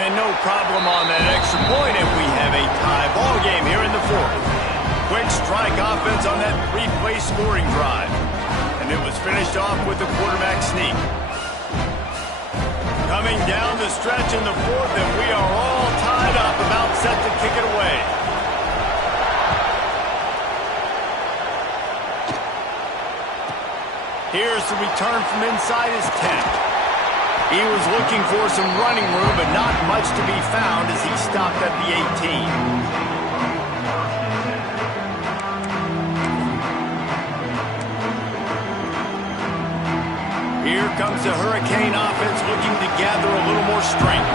And no problem on that extra point if we have a tie ball game here in the fourth. Quick strike offense on that three-play scoring drive. And it was finished off with the quarterback sneak. Coming down the stretch in the fourth, and we are all tied up, about set to kick it away. Here's the return from inside his 10. He was looking for some running room, but not much to be found as he stopped at the 18. Here comes the Hurricane offense looking to gather a little more strength.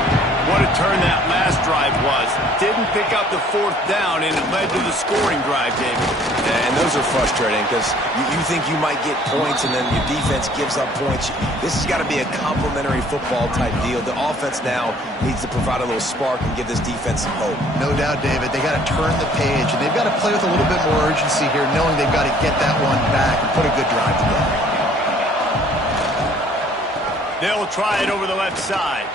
What a turn that last drive was. Didn't pick up the fourth down, and it led to the scoring drive, David. Yeah, and those are frustrating because you think you might get points and then your defense gives up points. This has got to be a complementary football type deal. The offense now needs to provide a little spark and give this defense some hope. No doubt, David. They got to turn the page, and they've got to play with a little bit more urgency here, knowing they've got to get that one back and put a good drive together. They'll try it over the left side.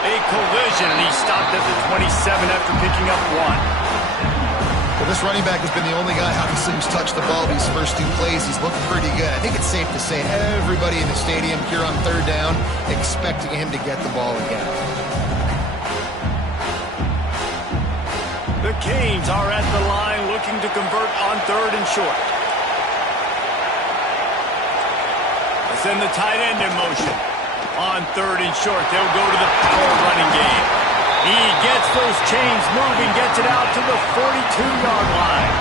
A collision, and he stopped at the 27 after picking up one. Well, this running back has been the only guy, obviously, who's touched the ball these first two plays. He's looking pretty good. I think it's safe to say everybody in the stadium here on third down expecting him to get the ball again. The Canes are at the line looking to convert on third and short. Let's send the tight end in motion. On third and short, they'll go to the power running game. He gets those chains moving, gets it out to the 42-yard line.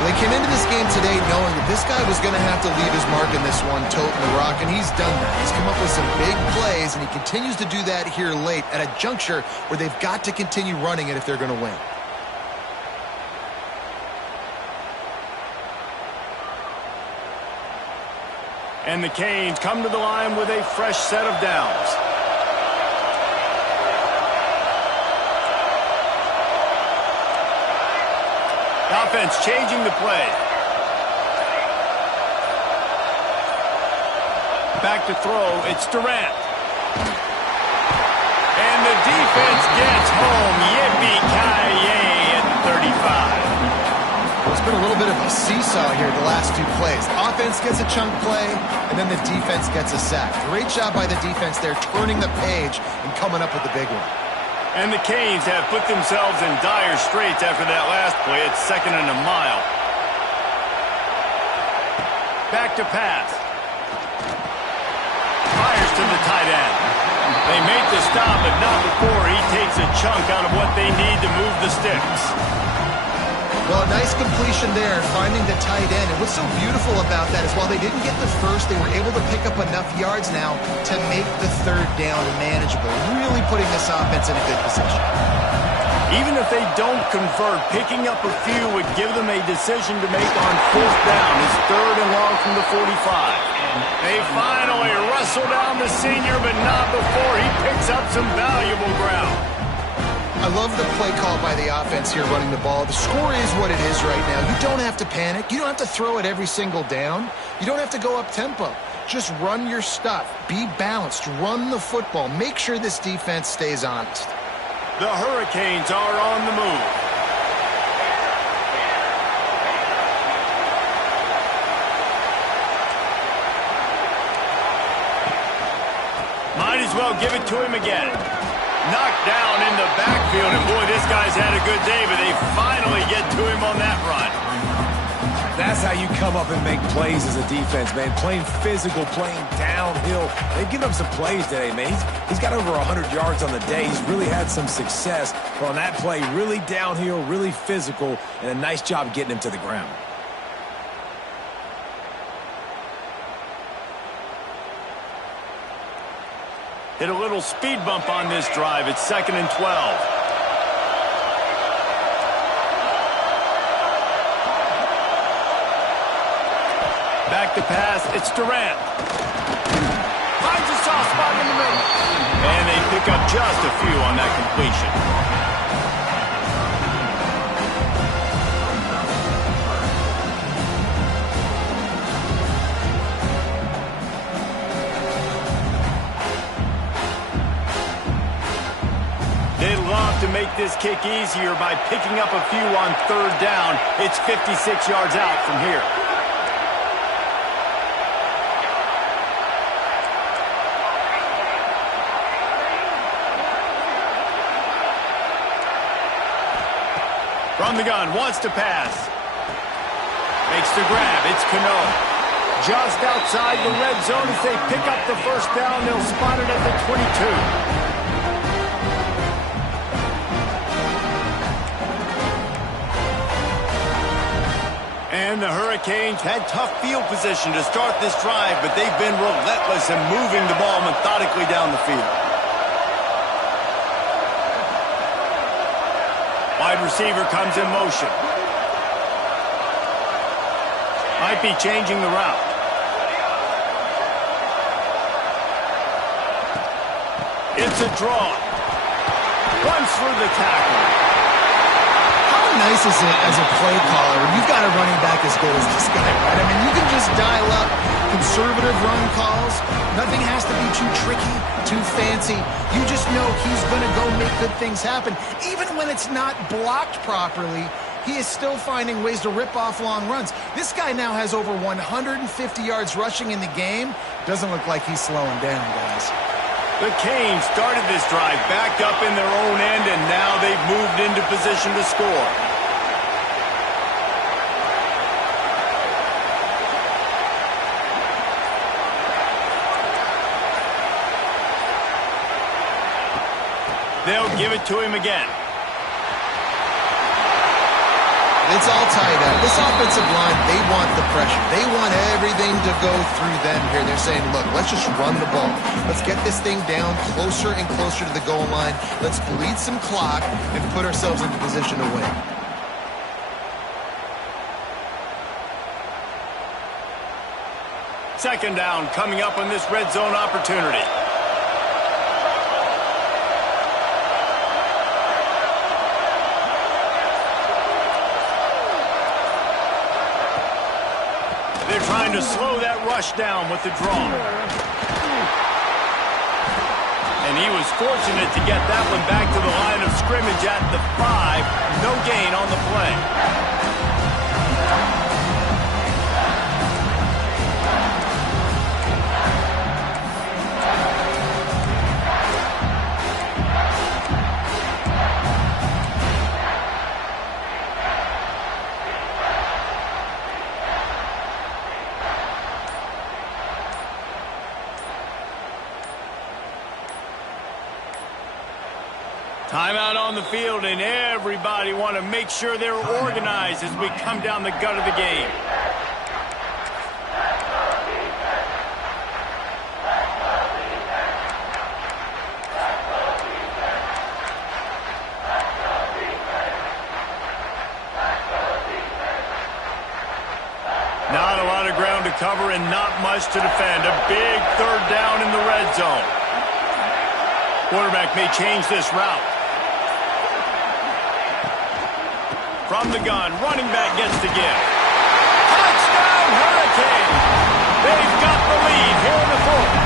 Well, they came into this game today knowing that this guy was going to have to leave his mark in this one, toting the rock, and he's done that. He's come up with some big plays, and he continues to do that here late at a juncture where they've got to continue running it if they're going to win. And the Canes come to the line with a fresh set of downs. Offense changing the play. Back to throw, it's Durant. And the defense gets home. Yippee-ki-yay at the 35. been a little bit of a seesaw here the last two plays. Offense gets a chunk play, and then the defense gets a sack. Great job by the defense there, turning the page and coming up with the big one. And the Canes have put themselves in dire straits after that last play. It's 2nd and a mile. Back to pass. Fires to the tight end. They make the stop, but not before he takes a chunk out of what they need to move the sticks. Well, a nice completion there, finding the tight end. And what's so beautiful about that is while they didn't get the first, they were able to pick up enough yards now to make the 3rd down manageable, really putting this offense in a good position. Even if they don't convert, picking up a few would give them a decision to make on 4th down. It's 3rd and long from the 45. They finally wrestle down the senior, but not before he picks up some valuable ground. I love the play call by the offense here running the ball. The score is what it is right now. You don't have to panic. You don't have to throw it every single down. You don't have to go up tempo. Just run your stuff. Be balanced. Run the football. Make sure this defense stays honest. The Hurricanes are on the move. Might as well give it to him again. Knocked down in the backfield, and boy, this guy's had a good day, but they finally get to him on that run. That's how you come up and make plays as a defense, man. Playing physical, playing downhill. They've given up some plays today, man. He's got over 100 yards on the day. He's really had some success. But on that play, really downhill, really physical, and a nice job getting him to the ground. Hit a little speed bump on this drive. It's 2nd and 12. Back to pass. It's Durant. Finds a soft spot in the middle. And they pick up just a few on that completion. They love to make this kick easier by picking up a few on 3rd down. It's 56 yards out from here. From the gun, wants to pass. Makes the grab. It's Cano. Just outside the red zone as they pick up the 1st down. They'll spot it at the 22. And the Hurricanes had tough field position to start this drive, but they've been relentless in moving the ball methodically down the field. Wide receiver comes in motion. Might be changing the route. It's a draw. Runs through the tackle. How nice is it as a play caller when you've got a running back as good as this guy, right? I mean, you can just dial up conservative run calls. Nothing has to be too tricky, too fancy. You just know he's going to go make good things happen. Even when it's not blocked properly, he is still finding ways to rip off long runs. This guy now has over 150 yards rushing in the game. Doesn't look like he's slowing down, guys. The Canes started this drive backed up in their own end, and now they've moved into position to score. They'll give it to him again. It's all tied up. This offensive line, they want the pressure. They want everything to go through them here. They're saying, look, let's just run the ball. Let's get this thing down closer and closer to the goal line. Let's bleed some clock and put ourselves into position to win. Second down coming up on this red zone opportunity. They're trying to slow that rush down with the draw. And he was fortunate to get that one back to the line of scrimmage at the 5. No gain on the play. Timeout on the field, and everybody want to make sure they're organized as we come down the gut of the game. Not a lot of ground to cover and not much to defend. A big third down in the red zone. Quarterback may change this route. From the gun, running back gets the give. Touchdown, Hurricane! They've got the lead here in the fourth.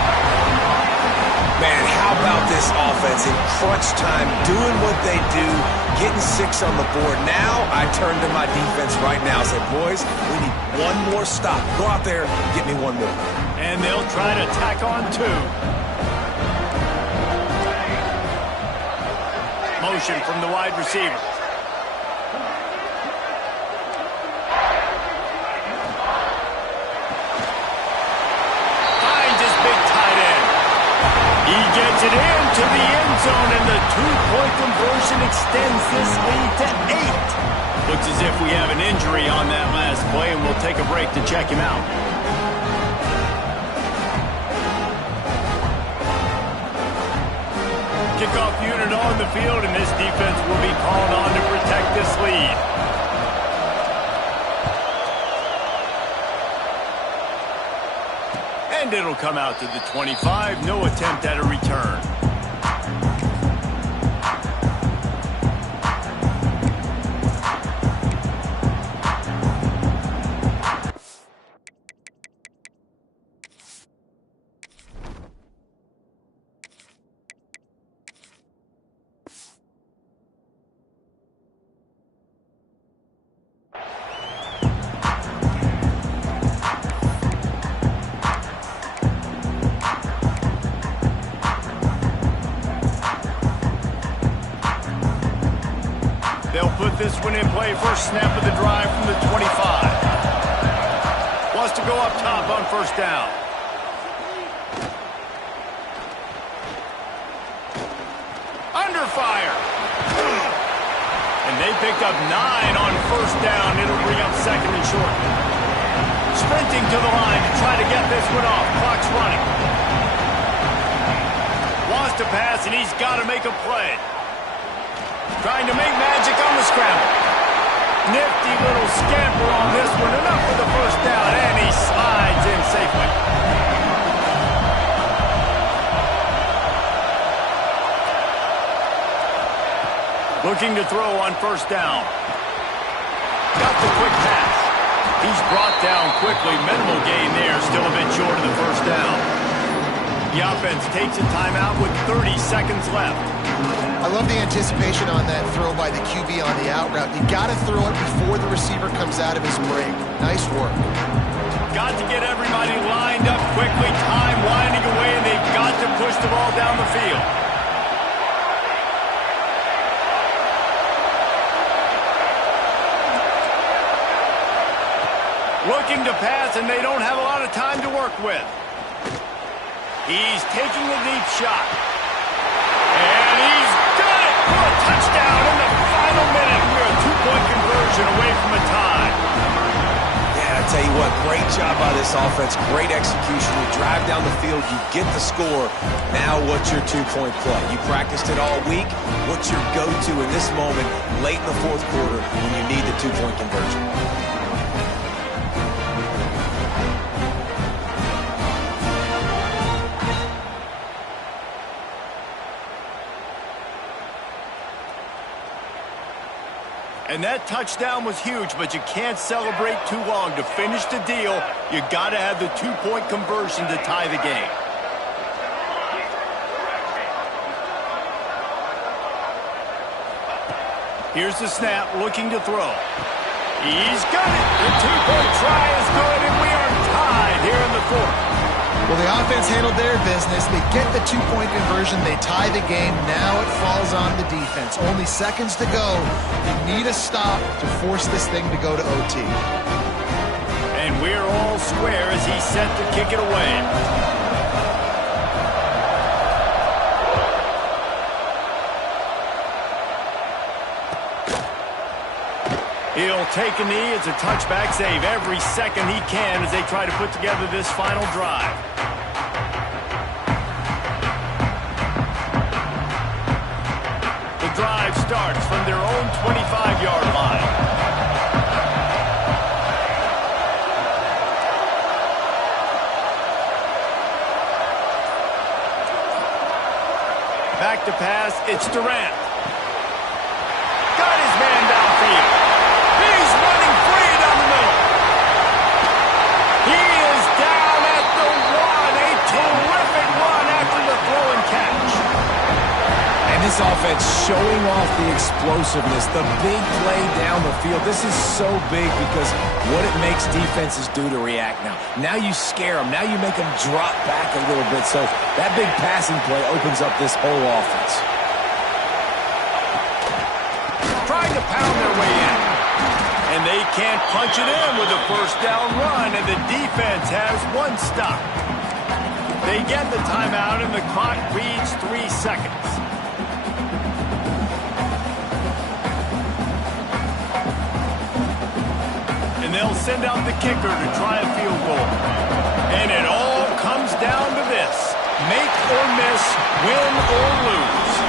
Man, how about this offense in crunch time, doing what they do, getting 6 on the board. Now I turn to my defense right now and say, boys, we need one more stop. Go out there and get me one more. And they'll try to tack on 2. Motion from the wide receiver. Finds his big tight end. He gets it into the end zone, and the 2-point conversion extends this lead to 8. Looks as if we have an injury on that last play, and we'll take a break to check him out. Kickoff unit on the field, and this defense will be called on to protect this lead. And it'll come out to the 25. No attempt at a return. They'll put this one in play. First snap of the drive from the 25. Wants to go up top on first down. Under fire. And they picked up 9 on first down. It'll bring up second and short. Sprinting to the line to try to get this one off. Clock's running. Wants to pass, and he's got to make a play. Trying to make magic on the scramble. Nifty little scamper on this one. Enough for the first down, and he slides in safely. Looking to throw on first down. Got the quick pass. He's brought down quickly. Minimal gain there. Still a bit short of the first down. The offense takes a timeout with 30 seconds left. I love the anticipation on that throw by the QB on the out route. You got to throw it before the receiver comes out of his break. Nice work. Got to get everybody lined up quickly. Time winding away, and they've got to push the ball down the field. Looking to pass, and they don't have a lot of time to work with. He's taking a deep shot. And he's got it for a touchdown in the final minute. We're a 2-point conversion away from a tie. Yeah, I tell you what, great job by this offense. Great execution. You drive down the field, you get the score. Now what's your 2-point play? You practiced it all week. What's your go-to in this moment late in the fourth quarter when you need the 2-point conversion? And that touchdown was huge, but you can't celebrate too long. To finish the deal, you got to have the 2-point conversion to tie the game. Here's the snap, looking to throw. He's got it. The 2-point try is good, and we are tied here in the fourth. Well, the offense handled their business. They get the 2-point conversion. They tie the game. Now it falls on the defense. Only seconds to go. You need a stop to force this thing to go to OT. And we're all square as he's set to kick it away. He'll take a knee. It's a touchback save every second he can as they try to put together this final drive. The drive starts from their own 25-yard line. Back to pass, it's Durant. Got his man downfield. He's running free down the middle. He is down at the 1. A terrific run after the throw and catch. And this offense showing off the explosiveness, the big play down the field. This is so big because what it makes defenses do to react now. Now you scare them. Now you make them drop back a little bit. So that big passing play opens up this whole offense. Trying to pound their way in. And they can't punch it in with a first down run, and the defense has one stop. They get the timeout, and the clock reads 3 seconds. And they'll send out the kicker to try a field goal. And it all comes down to this. Make or miss, win or lose.